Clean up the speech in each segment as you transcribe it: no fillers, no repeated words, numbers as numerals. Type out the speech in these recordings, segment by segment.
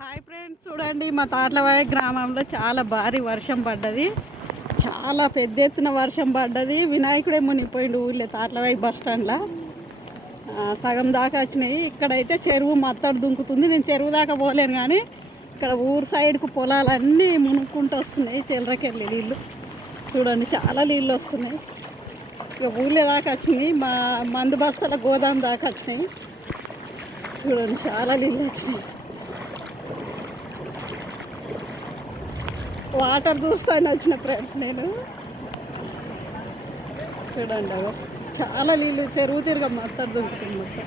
Hi friends, చూడండి మా తాట్లవాయి గ్రామంలో చాలా భారీ వర్షం పడ్డది. చాలా పెద్ద ఎత్తున వర్షం పడ్డది. వినాయకుడే మునిగిపోయిండు ఊళ్ళో తాట్లవాయి బస్ స్టాండ్లో. సగం దాకా వచ్చినాయి. ఇక్కడైతే చెరువు మత్తడు దుంకుతుంది. నేను చెరువు దాకా పోలేను, కానీ ఇక్కడ ఊరు సైడ్కు పొలాలన్నీ మునుక్కుంటూ వస్తున్నాయి. చిల్లరకెళ్ళి నీళ్ళు చూడండి, చాలా నీళ్ళు వస్తున్నాయి. ఇక ఊళ్ళో దాకా వచ్చినాయి. మా మందు బస్తాల గోదాం దాకా వచ్చినాయి. చూడండి, చాలా నీళ్ళు వచ్చినాయి. వాటర్ చూస్తాను వచ్చిన ఫ్రెండ్స్ నేను. చూడండి, అదో చాలా నీళ్ళు చెరువు తిరగ మొత్తం దొరుకుతుంది. మొత్తం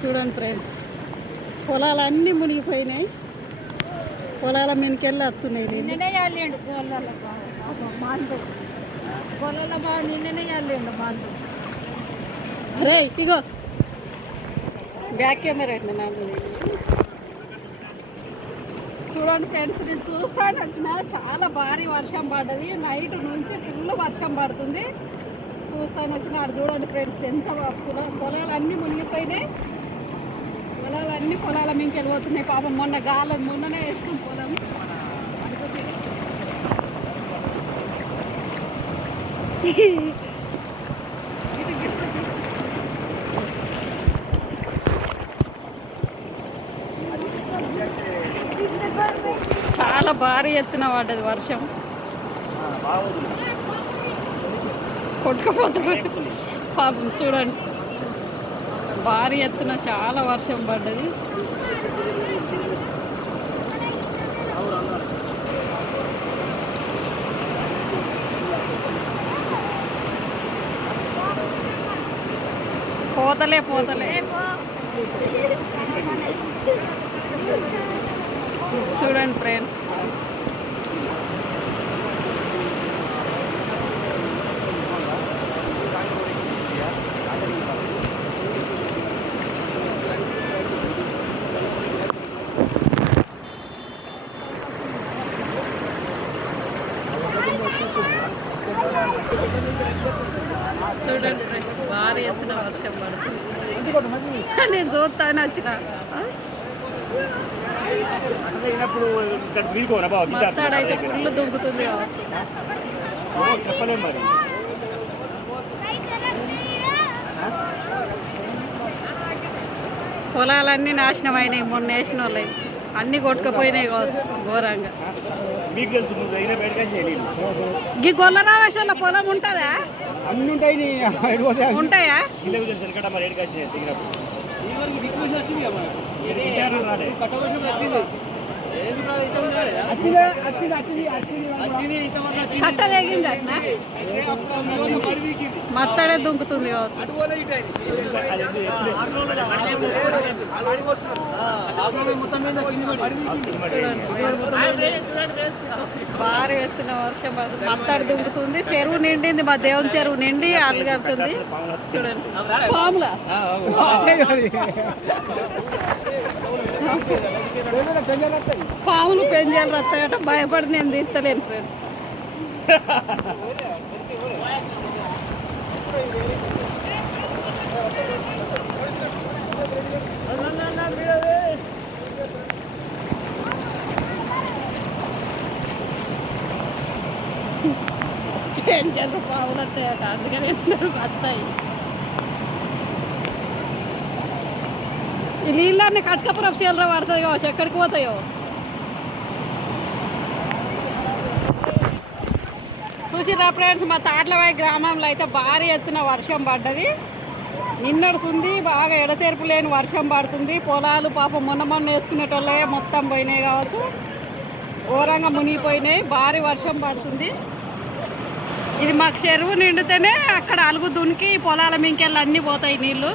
చూడండి ఫ్రెండ్స్, పొలాలన్నీ మునిగిపోయినాయి. పొలాల మీదకెళ్ళి వస్తున్నాయి నీళ్ళు. అరే ఇగో బ్యాక్ కెమెరా చూడండి ఫ్రెండ్స్, నేను చూస్తాను వచ్చిన చాలా భారీ వర్షం పడ్డది. నైట్ నుంచి ఫుల్ వర్షం పడుతుంది. చూస్తాను వచ్చిన అక్కడ చూడండి ఫ్రెండ్స్, ఎంత పొలాలన్నీ మునిగిపోయినాయి. పొలాల మించి వెళ్ళిపోతున్నాయి. పాపం మొన్ననే వేసినాం పొలం. చాలా భారీ ఎత్తున పడ్డది వర్షం. కొట్టుకుపోతుంది పాపం. చూడండి, భారీ ఎత్తున చాలా వర్షం పడ్డది. పోతలే చూడండి ఫ్రెండ్స్, చూడండి ఫ్రెండ్స్, భారీ ఎత్తున వర్షం పడుతుంది. నేను చూస్తాను వచ్చిన మత్తాడైతే ఫుల్ దుంకుతుంది కావచ్చు. పొలాలన్నీ నాశనం అయినాయి. మొన్న వేసిన వాళ్ళు అన్నీ కొట్టుకుపోయినాయి కావచ్చు ఘోరంగా. ఈ గొల్లరావేశాల పొలం ఉంటుందా? అన్ని ఉంటాయా? కట్ట తెగింది, మత్తడే దుంకుతుంది కావచ్చు. భారీ ఎత్తున వర్షం పడుతుంది. మత్తడి దుంకుతుంది. చెరువు నిండింది. మా దేవుని చెరువు నిండి అల్లు కడుతుంది. చూడండి, పాములా పాములు పెంజాలు వస్తాయట. భయపడి నేను తీస్తలేను ఫ్రెండ్స్. పెంజాలు పాములు వస్తాయట, అందుకని వస్తాయి. ఈ నీళ్ళన్నీ కట్కపురం చీలర పడుతుంది కావచ్చు. ఎక్కడికి పోతాయో చూసిరా ఫ్రెండ్స్, మా తాట్లవాయి గ్రామంలో అయితే భారీ ఎత్తున వర్షం పడ్డది. నిన్నడుతుంది బాగా ఎడతెరుపు లేని వర్షం పడుతుంది. పొలాలు పాపం మొన్న వేసుకునేటోళ్ళే మొత్తం పోయినాయి కావచ్చు. ఘోరంగా మునిగిపోయినాయి. భారీ వర్షం పడుతుంది. ఇది మాకు చెరువు నిండితేనే అక్కడ అలుగు దునికి పొలాల మింకెళ్ళి అన్నీ పోతాయి నీళ్ళు.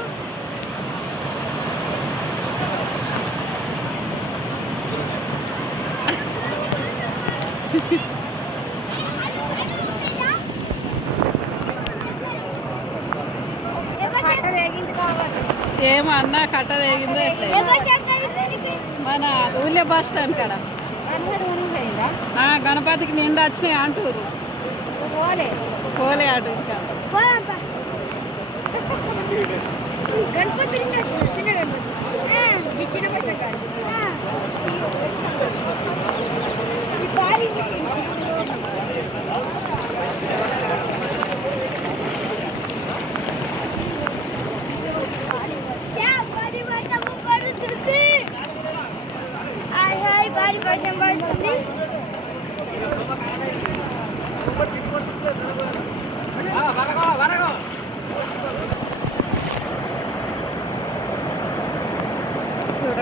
ఏమో అన్న కట్ట తెగిందో మన ఊళ్ళో బస్ స్టాండ్ కాడ గణపతికి నిండా వచ్చినాయి అంటూరు. పోలే అటు ఇంకా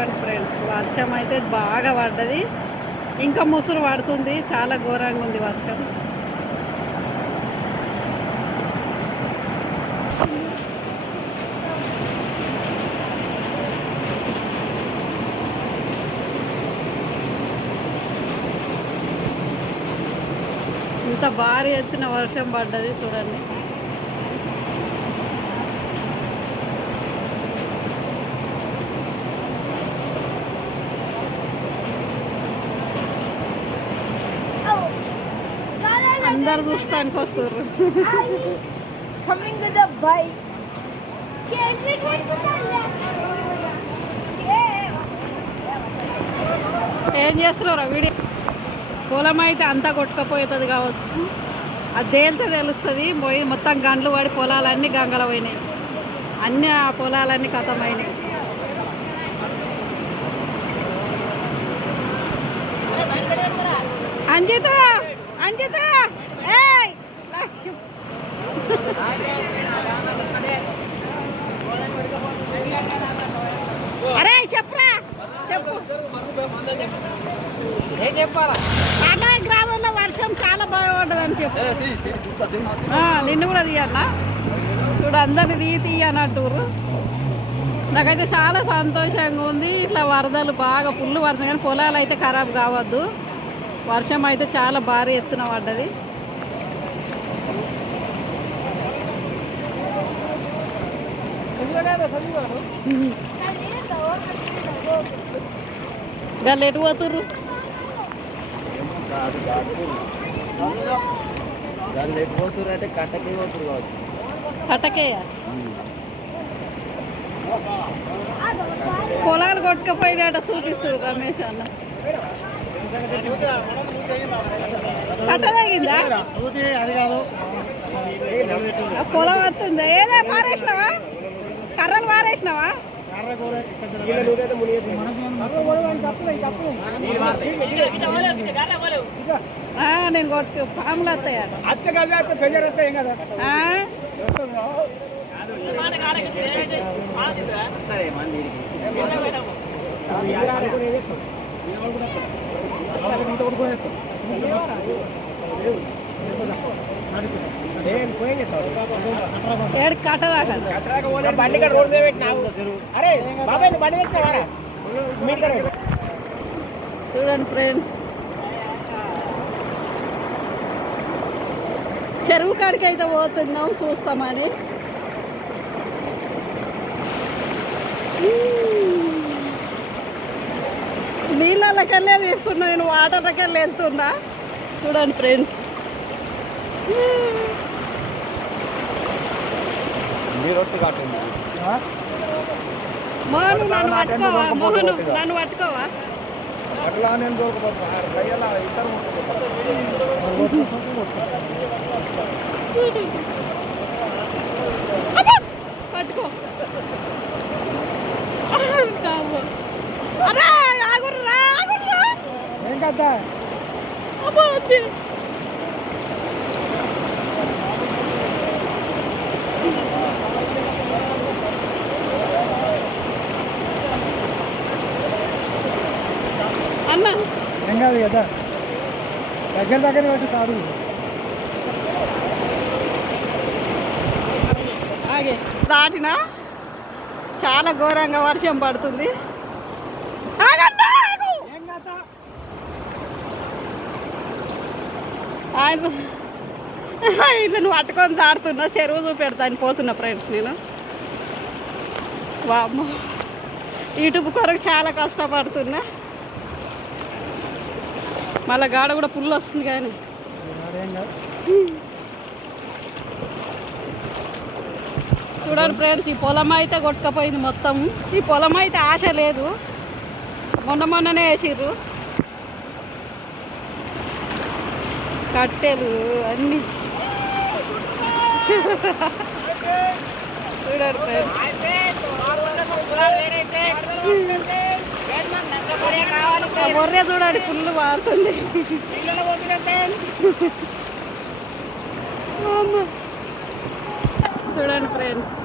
చూడండి ఫ్రెండ్స్, వర్షం అయితే బాగా పడ్డది. ఇంకా ముసురు పడుతుంది, చాలా ఘోరంగా ఉంది వర్షం. ఇంత భారీ ఎత్తున వర్షం పడ్డది చూడండి. అందరు చూస్తానికి వస్తారు. ఏం చేస్తున్నారు వీడియో? పొలం అయితే అంతా కొట్టుకపోతుంది కావచ్చు, అది తేలితే తెలుస్తుంది. పోయి మొత్తం గండ్లు పడి పొలాలన్నీ గంగల పోయినాయి, అన్నీ ఆ పొలాలన్నీ ఖతమైనాయి. అంజిత అంజిత ఏయ్ అరే చెప్పురా చెప్పు. అక్కడ గ్రామంలో వర్షం చాలా బాగా పడ్డదని చెప్పు. నిన్ను కూడా తీయన్నా చూడు, అందరిని తీయనట్టురు. నాకైతే చాలా సంతోషంగా ఉంది. ఇట్లా వరదలు బాగా ఫుల్ వర్షం, కానీ పొలాలు అయితే ఖరాబ్ కావద్దు. వర్షం అయితే చాలా భారీ ఎత్తున పడ్డది. గల్లు ఎటు పోతుర్రు? అంటే కట్టకే పోతురు కావచ్చు. కట్టకేయ పొలాలు కొట్టుకపోయినట్ట చూపిస్తారు రమేష్ అన్న. కట్ట తగిందా? అది కాదు, పొలం వస్తుందా? ఏదే పారేసినావా? కర్రలు పారేసినావా? నేను కొట్టు పాములు వస్తాయా? ఏడు కట్టదాకా చూడండి ఫ్రెండ్స్, చెరువు కాడికి అయితే పోతున్నాం చూస్తామని. నీళ్ళకెళ్ళే తీస్తున్నా నేను, వాటర్లకెళ్ళి వెళ్తున్నా. చూడండి ఫ్రెండ్స్, మోహను నన్ను పట్టుకోవా? మోహను నన్ను పట్టుకోవా? పట్టుకో. అరే ఆగుర్రా ఆగుర్రా. ఏం కదా అబ్బా అన్న ఏం కాదు కదా, దగ్గర బట్టి కాదు. ఆగే దాటినా చాలా ఘోరంగా వర్షం పడుతుంది. ఇట్లా నువ్వు పట్టుకొని దాడుతున్నా, చెరువు చూపెడతాను పోతున్నా ఫ్రెండ్స్ నేను. వామ్మో, యూట్యూబ్ కొరకు చాలా కష్టపడుతున్నా. మళ్ళీ గాడ కూడా పుల్లు వస్తుంది. కానీ చూడండి ఫ్రెండ్స్, ఈ పొలం అయితే కొట్టుకపోయింది మొత్తం. ఈ పొలం అయితే ఆశ లేదు, మొన్ననే వేసిర్రు కట్టెలు అన్నీ. చూడండి ఫ్రెండ్స్, బొర్రె చూడండి ఫుల్ మారుతుంది. చూడండి ఫ్రెండ్స్,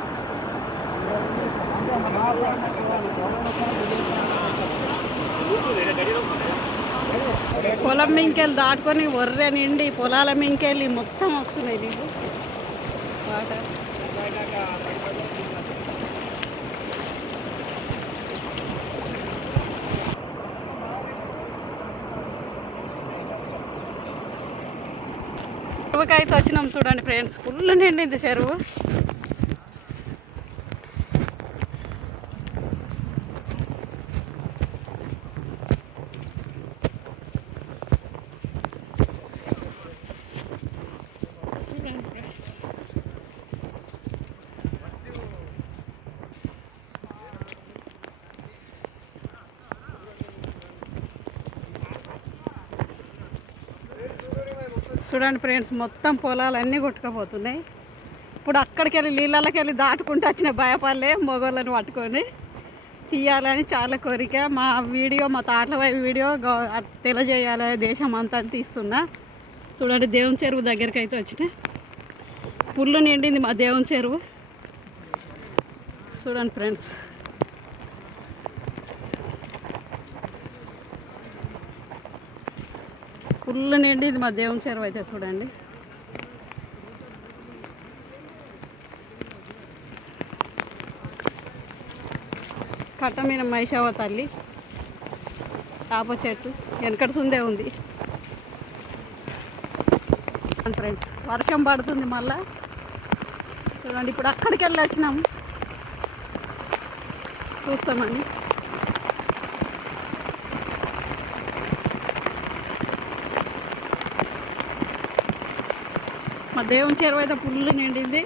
పొలం మింకెళ్ళి దాటుకొని ఒర్రె నిండి పొలాల మింకెళ్ళి మొత్తం వస్తున్నాయి నీళ్ళు వాటర్. చెరువుకైతే వచ్చినాం చూడండి ఫ్రెండ్స్, ఫుల్ నిండింది చెరువు. చూడండి ఫ్రెండ్స్, మొత్తం పొలాలన్నీ కొట్టుకుపోతున్నాయి. ఇప్పుడు అక్కడికి వెళ్ళి నీళ్ళకి వెళ్ళి దాటుకుంటూ వచ్చిన భయపడలే మొగోళ్ళని పట్టుకొని తీయాలని చాలా కోరిక. మా వీడియో, మా తాట్లవై వీడియో తెలియజేయాలి దేశం అంతా తీస్తున్నా. చూడండి, దేవుని చెరువు దగ్గరికి అయితే వచ్చిన పుల్లు నిండింది మా దేవుని చెరువు. చూడండి ఫ్రెండ్స్, ఫుల్ నిండింది మా దేవుని చెరువు అయితే. చూడండి, కట్ట మీద మైషావ తల్లి ఆప చెట్టు వెనకటి సుందే ఉంది. ఫ్రెండ్స్, వర్షం పడుతుంది మళ్ళా. చూడండి, ఇప్పుడు అక్కడికి వెళ్ళి వచ్చినాము చూస్తామని. మా దేవుని చెరువు అయితే ఫుల్ నిండింది.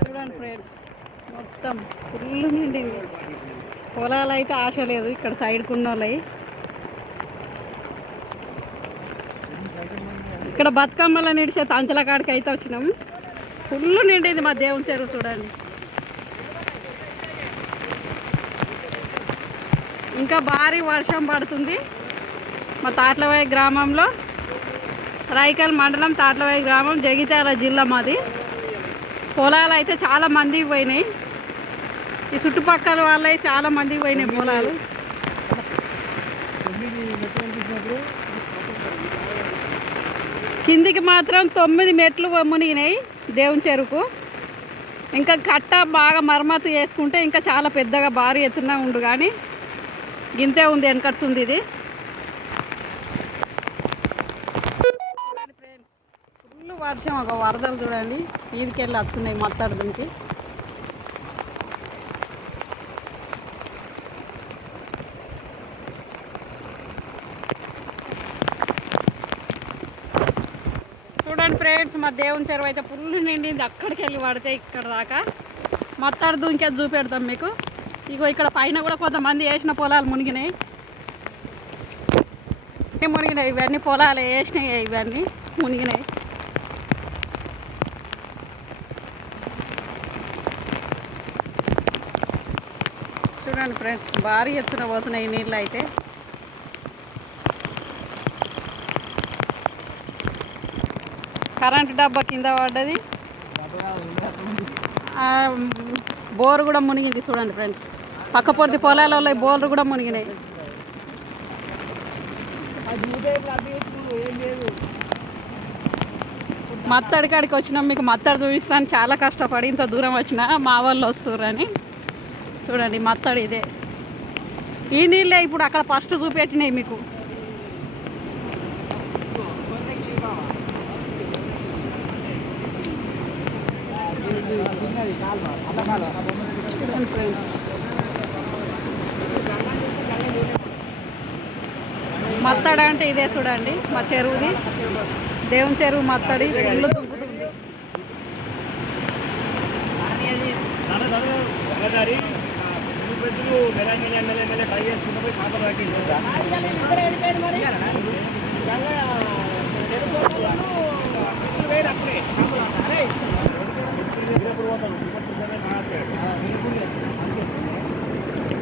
చూడండి ఫ్రెండ్స్, మొత్తం ఫుల్ నిండింది. పొలాలు అయితే ఆశ లేదు ఇక్కడ సైడ్కి ఉన్న వాళ్ళవి. ఇక్కడ బతుకమ్మల నిడిచే తంచల కాడికి అయితే వచ్చినాం. ఫుల్ నిండింది మా దేవుని చెరువు. చూడండి, ఇంకా భారీ వర్షం పడుతుంది. మా తాట్లవాయి గ్రామంలో, రాయికల్ మండలం తాట్లవాయి గ్రామం, జగిత్యాల జిల్లా మాది. పొలాలు అయితే చాలా మందికి పోయినాయి. ఈ చుట్టుపక్కల వాళ్ళవి చాలా మందికి పోయినాయి పొలాలు. కిందికి మాత్రం 9 మెట్లు మునిగినాయి దేవుని చెరువుకు. ఇంకా కట్ట బాగా మరమ్మతు చేసుకుంటే ఇంకా చాలా పెద్దగా భారీ ఎత్తున ఉండు, కానీ గింతే ఉంది, వెనకట్స్ ఉంది ఇది. ఫుల్ వర్షం, ఒక వరదలు చూడండి ఈదికెళ్ళి వస్తున్నాయి మత్తాడు దీనికి. చూడండి ఫ్రెండ్స్, మా దేవుని చెరువు అయితే ఫుల్ నిండింది. అక్కడికి వెళ్ళి పడితే ఇక్కడ దాకా మత్తాడు దుంకేది చూపెడతాం మీకు. ఇగో ఇక్కడ పైన కూడా కొంతమంది వేసిన పొలాలు మునిగినాయి. ఇవన్నీ పొలాలు వేసినాయి, ఇవన్నీ మునిగినాయి. చూడండి ఫ్రెండ్స్, భారీ ఎత్తున పోతున్నాయి నీళ్ళు అయితే. కరెంటు డబ్బా కింద పడ్డది, బోరు కూడా మునిగింది. చూడండి ఫ్రెండ్స్, పక్క పొద్దు పొలాలలో బోర్లు కూడా మునిగినాయి. మత్తడి కాడికి వచ్చినాం, మీకు మత్తడి చూపిస్తాను. చాలా కష్టపడి ఇంత దూరం వచ్చినా మా వాళ్ళు వస్తుర్రని. చూడండి, మత్తడి ఇదే. ఈ నీళ్ళే ఇప్పుడు అక్కడ ఫస్ట్ చూపెట్టినాయి మీకు. ఫ్రెండ్స్, మత్తడి అంటే ఇదే. చూడండి, మా చెరువుది దేవుని చెరువు మత్తడి ఇల్లు దుంపుతుంది.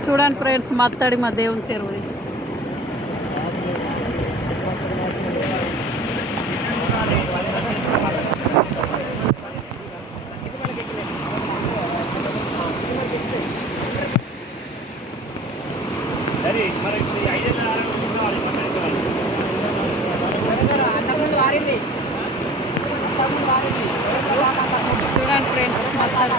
చూడండి ఫ్రెండ్స్, మత్తడి మా దేవుని చెరువుది. చూడండి ఫ్రెండ్స్ మత్తడి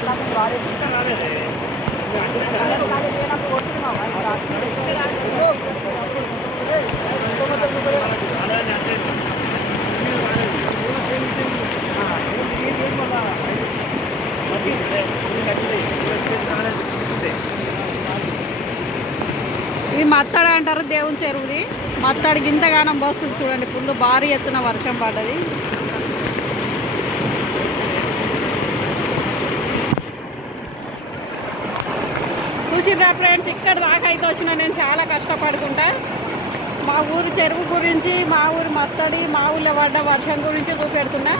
ఇది మత్తడి అంటారు దేవుని చెరువుది. మత్తడికి ఇంతగానం వస్తుంది చూడండి. ఫుల్ భారీ ఎత్తున వర్షం పడ్డది. చూసిండ్రా ఫ్రెండ్స్, ఇక్కడ దాకా అయితే వచ్చిన నేను చాలా కష్టపడుకుంటా. మా ఊరు చెరువు గురించి, మా ఊరు మత్తడి, మా ఊళ్ళో పడ్డ వర్షం గురించి చూపెడుతున్నా.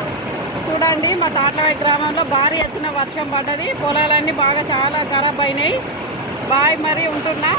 చూడండి, మా తాట్లవాయి గ్రామంలో భారీ ఎత్తున వర్షం పడ్డది. పొలాలన్నీ బాగా చాలా ఖరాబ్ అయినాయి. బాయ్ మరి ఉంటున్నా.